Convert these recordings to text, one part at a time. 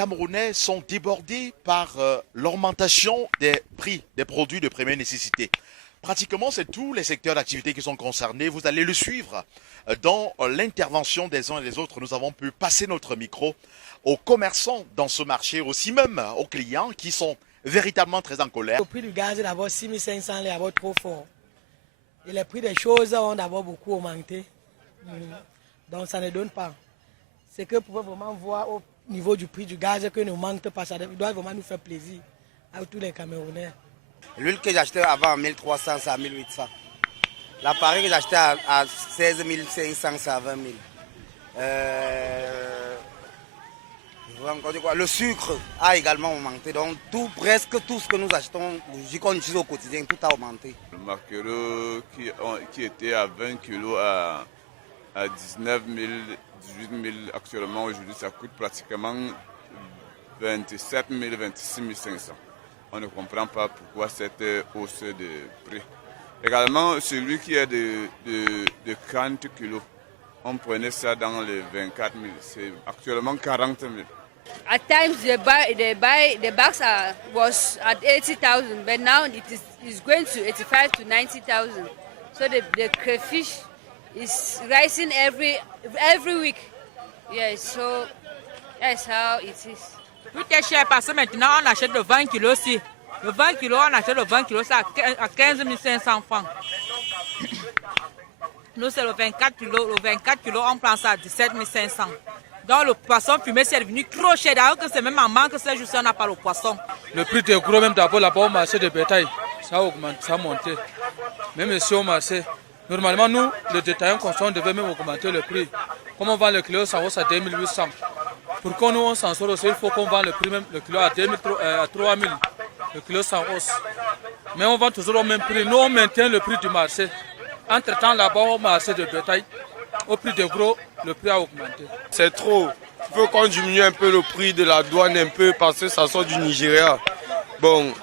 Camerounais sont débordés par l'augmentation des prix des produits de première nécessité. Pratiquement, c'est tous les secteurs d'activité qui sont concernés. Vous allez le suivre dans l'intervention des uns et des autres. Nous avons pu passer notre micro aux commerçants dans ce marché, aussi même aux clients qui sont véritablement très en colère. Le prix du gaz est d'abord 6500, est d'abord trop fort. Et les prix des choses ont d'abord beaucoup augmenté. Donc ça ne donne pas. C'est que pour vraiment voir au niveau du prix du gaz que ne manque pas, ça doit vraiment nous faire plaisir à tous les Camerounais. L'huile que j'achetais avant à 1300, c'est à 1800. L'appareil que j'achetais à 16 500, c'est à 20 000. Le sucre a également augmenté. Donc presque tout ce que nous achetons, qu'on utilise au quotidien, tout a augmenté. Le maquereau qui était à 20 kg à 19 000, 18 000 actuellement, aujourd'hui ça coûte pratiquement 27 000, 26 500. On ne comprend pas pourquoi cette hausse de prix. Également, celui qui est de 40 kg, on prenait ça dans les 24 000, c'est actuellement 40 000. At times the bags was at 80,000, but now it's going to 85 to 90,000. So the crayfish is rising every week. Yeah, so that's how it is. Tout est cher parce que maintenant on achète le 20 kg aussi. Le 20 kg, on achète le 20 kg, c'est à 15 500 francs. Nous, c'est le 24 kg. Le 24 kg, on prend ça à 17 500. Donc le poisson fumé, c'est devenu trop cher. D'ailleurs, que c'est même en manque, c'est juste on n'a pas le poisson. Le prix des gros, même d'abord là-bas au marché de bétail, ça a augmenté, ça a monté. Même ici au marché, normalement, nous, les détaillants consommateurs, on devait même augmenter le prix. Comme on vend le kilo, ça hausse à 2800. Pour qu'on nous, on s'en sorte aussi, il faut qu'on vende le prix même, le kilo à 3000. Le kilo sans hausse. Mais on vend toujours au même prix. Nous, on maintient le prix du marché. Entre-temps, là-bas, au marché de bétail, au prix de gros, le prix a augmenté. C'est trop. Il faut qu'on diminue un peu le prix de la douane un peu parce que ça sort du Nigeria. Bon,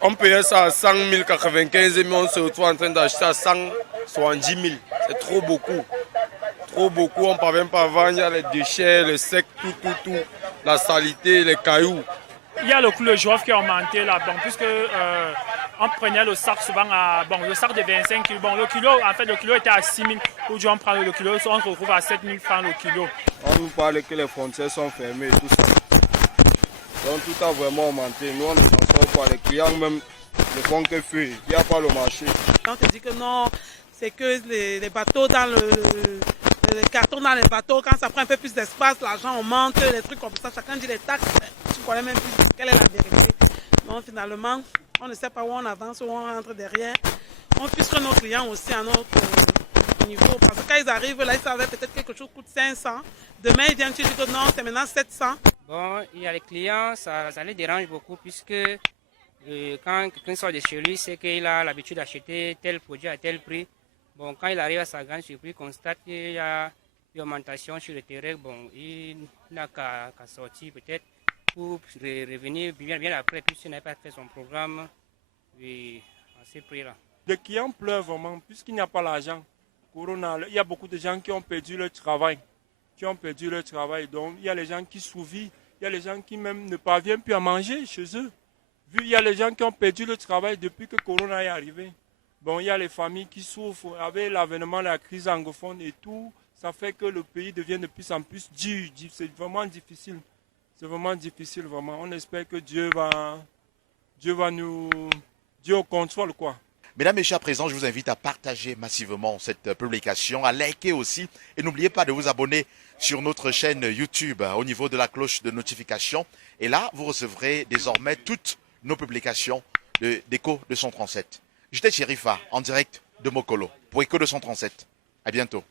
on payait ça à 100 095 mais on se retrouve en train d'acheter à 170 000. C'est trop beaucoup. Trop beaucoup, on ne parvient pas à vendre. Il y a les déchets, les secs, tout. La saleté, les cailloux. Il y a le joffre qui a augmenté là, bon, puisque on prenait le sac souvent à, bon, le sac de 25 kg. Bon, le kilo était à 6 000. Aujourd'hui, on prend le kilo, on se retrouve à 7 000 francs le kilo. On nous parle que les frontières sont fermées et tout ça. Donc tout a vraiment augmenté. Nous, on ne s'en sort pas. Les clients même ne font que fuir. Il n'y a pas le marché. On te dit que non, c'est que les bateaux dans le carton dans les bateaux, quand ça prend un peu plus d'espace, l'argent augmente, les trucs comme ça. Chacun dit les taxes, tu connais même plus quelle est la vérité. Donc finalement, on ne sait pas où on avance, où on rentre derrière. On frustre nos clients aussi à notre niveau. Parce que quand ils arrivent là, ils savaient peut-être quelque chose coûte 500. Demain, ils viennent, tu dis que non, c'est maintenant 700. Bon, il y a les clients, ça les dérange beaucoup puisque quand quelqu'un sort de chez lui, c'est qu'il a l'habitude d'acheter tel produit à tel prix. Bon, quand il arrive à sa grande surprise, il constate qu'il y a une augmentation sur le terrain. Bon, il n'a qu'à sortir peut-être pour revenir bien après, puisqu'il n'a pas fait son programme à ces prix-là. Les clients pleurent vraiment, puisqu'il n'y a pas l'argent. Corona, il y a beaucoup de gens qui ont perdu leur travail. Donc, il y a les gens qui survivent, il y a les gens qui même ne parviennent plus à manger chez eux. Vu il y a les gens qui ont perdu le travail depuis que Corona est arrivé. Bon, il y a les familles qui souffrent avec l'avènement de la crise anglophone et tout. Ça fait que le pays devient de plus en plus dur. C'est vraiment difficile. Vraiment. On espère que Dieu au contrôle, quoi. Mesdames et messieurs, à présent, je vous invite à partager massivement cette publication, à liker aussi. Et n'oubliez pas de vous abonner sur notre chaîne YouTube au niveau de la cloche de notification. Et là, vous recevrez désormais toutes nos publications d'Echo 237. J'étais Chérifa en direct de Mokolo pour Echo 237. À bientôt.